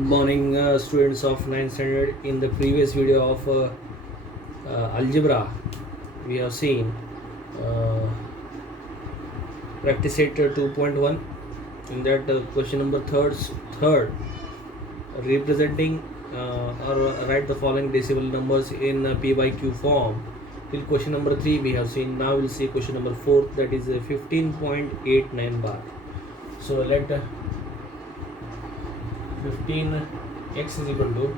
Morning, students of 9th standard. In the previous video of algebra, we have seen practice set 2.1. In that question number third representing or write the following decimal numbers in p by q form. Till question number 3 we have seen. Now we'll see question number 4, that is 15.89 bar. So let 15 x is equal to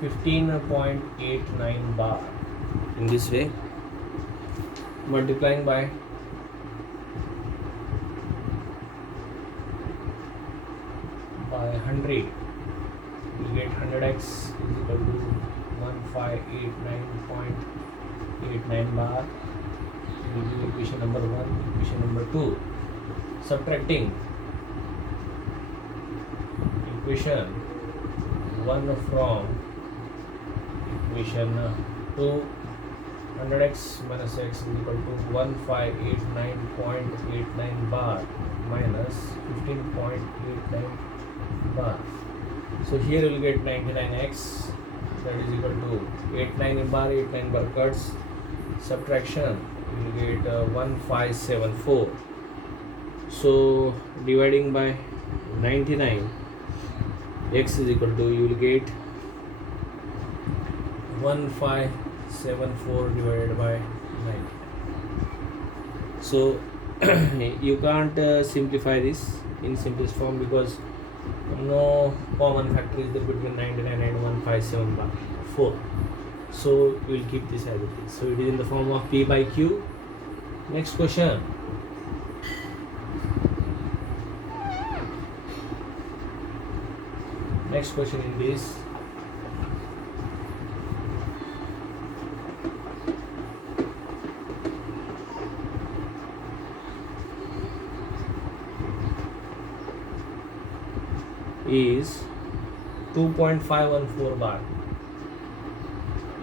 15.89 bar in this way, multiplying by 100, we get 100x is equal to 1589.89 bar. Will be equation number 1. Equation number 2, subtracting equation 1 from equation 2, 100x minus x is equal to 1589.89 bar minus 15.89 bar. So here you will get 99x, that is equal to 89 bar cuts, subtraction you will get 1574. So dividing by 99, x is equal to, you will get 1574 divided by 9. So you can't simplify this in simplest form because no common factor is there between 99 and 1574. So we will keep this as it is. So it is in the form of p by q. Next question. Next question in this. Is 2.514 bar.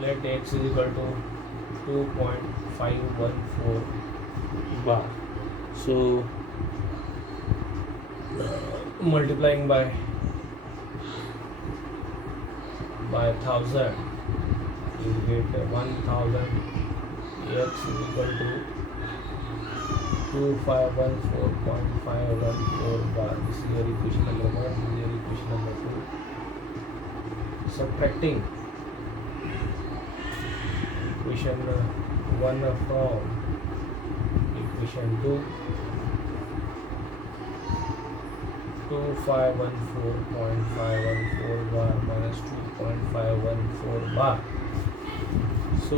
Let x is equal to 2.514 bar. So multiplying by 1000, you get 1000 x is equal to 2514.514 bar. This is your equation number 1, this is your equation number 2. Subtracting equation 1 from equation 2, 2514.514 bar minus 2.514 bar. So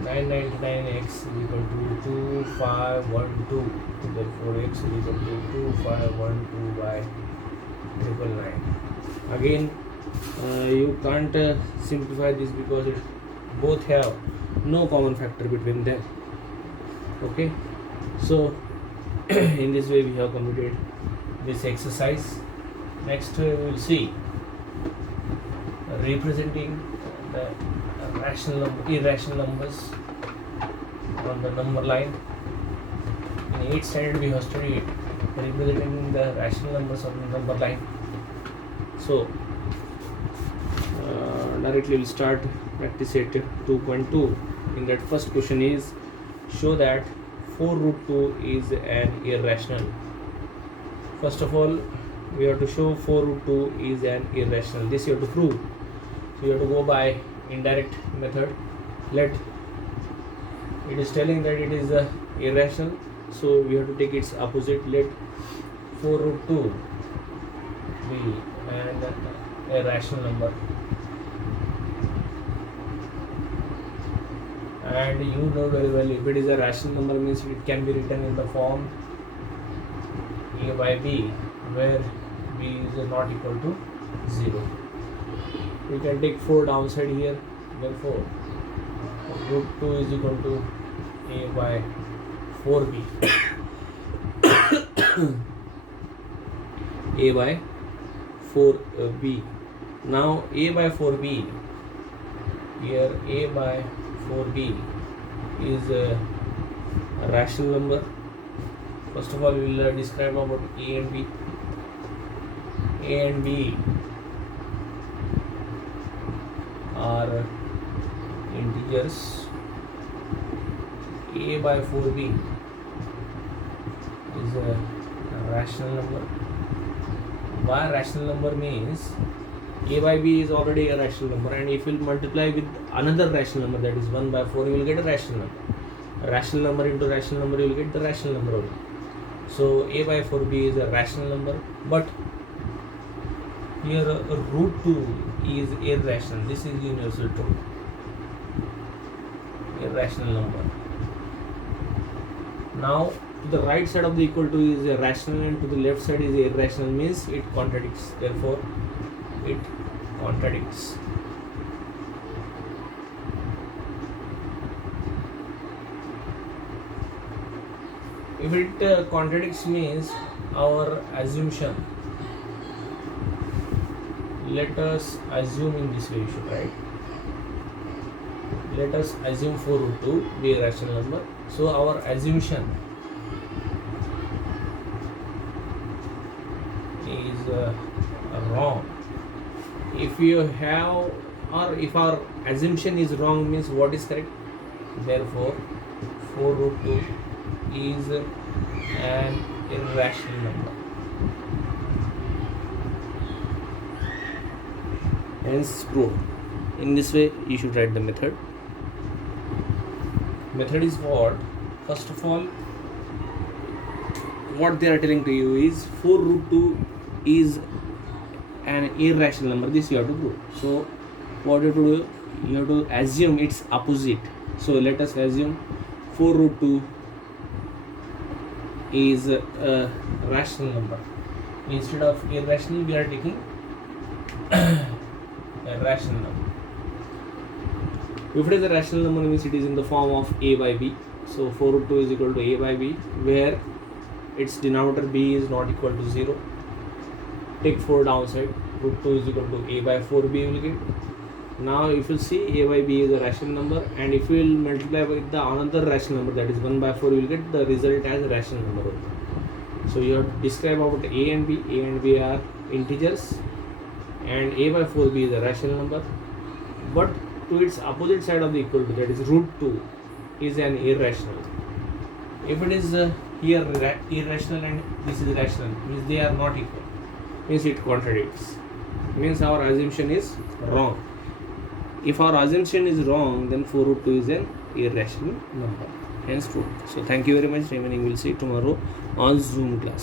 999x is equal to 2512. Therefore x is equal to 2512 by 999. Again you can't simplify this because it both have no common factor between them. Okay, so in this way we have completed this exercise. Next we will see representing the irrational numbers on the number line. In 8th standard we have studied representing the rational numbers on the number line. So directly we'll start practice set 2.2. In that first question is, show that 4 root 2 is an irrational. First of all, we have to show 4 root 2 is an irrational. This you have to prove. So you have to go by indirect method. Let it is telling that it is irrational, so we have to take its opposite. Let 4 root 2 be a rational number, and you know very well if it is a rational number means it can be written in the form a by b, where b is not equal to 0. We can take 4 downside here. Therefore root 2 is equal to a by 4b. A by 4b. Now a by 4b, here a by 4b is a rational number, First of all, we will describe about A and B. A and B are integers. A by 4b is a rational number. Why rational number means A by b is already a rational number, and if you multiply with another rational number, that is 1 by 4, you will get a rational number. A rational number into rational number, you will get the rational number only. So A by 4b is a rational number, but here root 2 is irrational. This is universal truth. Irrational number. Now to the right side of the equal to is a rational and to the left side is irrational, means it contradicts. Therefore it contradicts. If it contradicts means our assumption, let us assume in this way you should write. Let us assume 4 root 2 be a rational number. So our assumption is wrong. If you have, or if our assumption is wrong means what is correct? Therefore 4 root 2 is an irrational number. Hence proved. In this way you should write the method. Method is what? First of all, what they are telling to you is 4 root 2 is an irrational number. This you have to prove. So what you have to do? You have to assume its opposite. So let us assume 4 root 2 is a rational number. Instead of irrational, we are taking a rational number. If it is a rational number, means it is in the form of A by B. So 4 root 2 is equal to A by B, where its denominator B is not equal to 0. Take 4 downside, root 2 is equal to A by 4B you will get. Now if you see A by B is a rational number, and if you will multiply with the another rational number, that is 1 by 4, you will get the result as a rational number only. So you have to describe about A and B. A and B are integers, and A by 4B is a rational number, but to its opposite side of the equal to, that is root 2, is an irrational. If it is here irrational and this is rational, means they are not equal, means it contradicts, means our assumption is wrong. If our assumption is wrong, then 4 root 2 is an irrational number. Hence true. So thank you very much. Remaining we'll see tomorrow on Zoom class.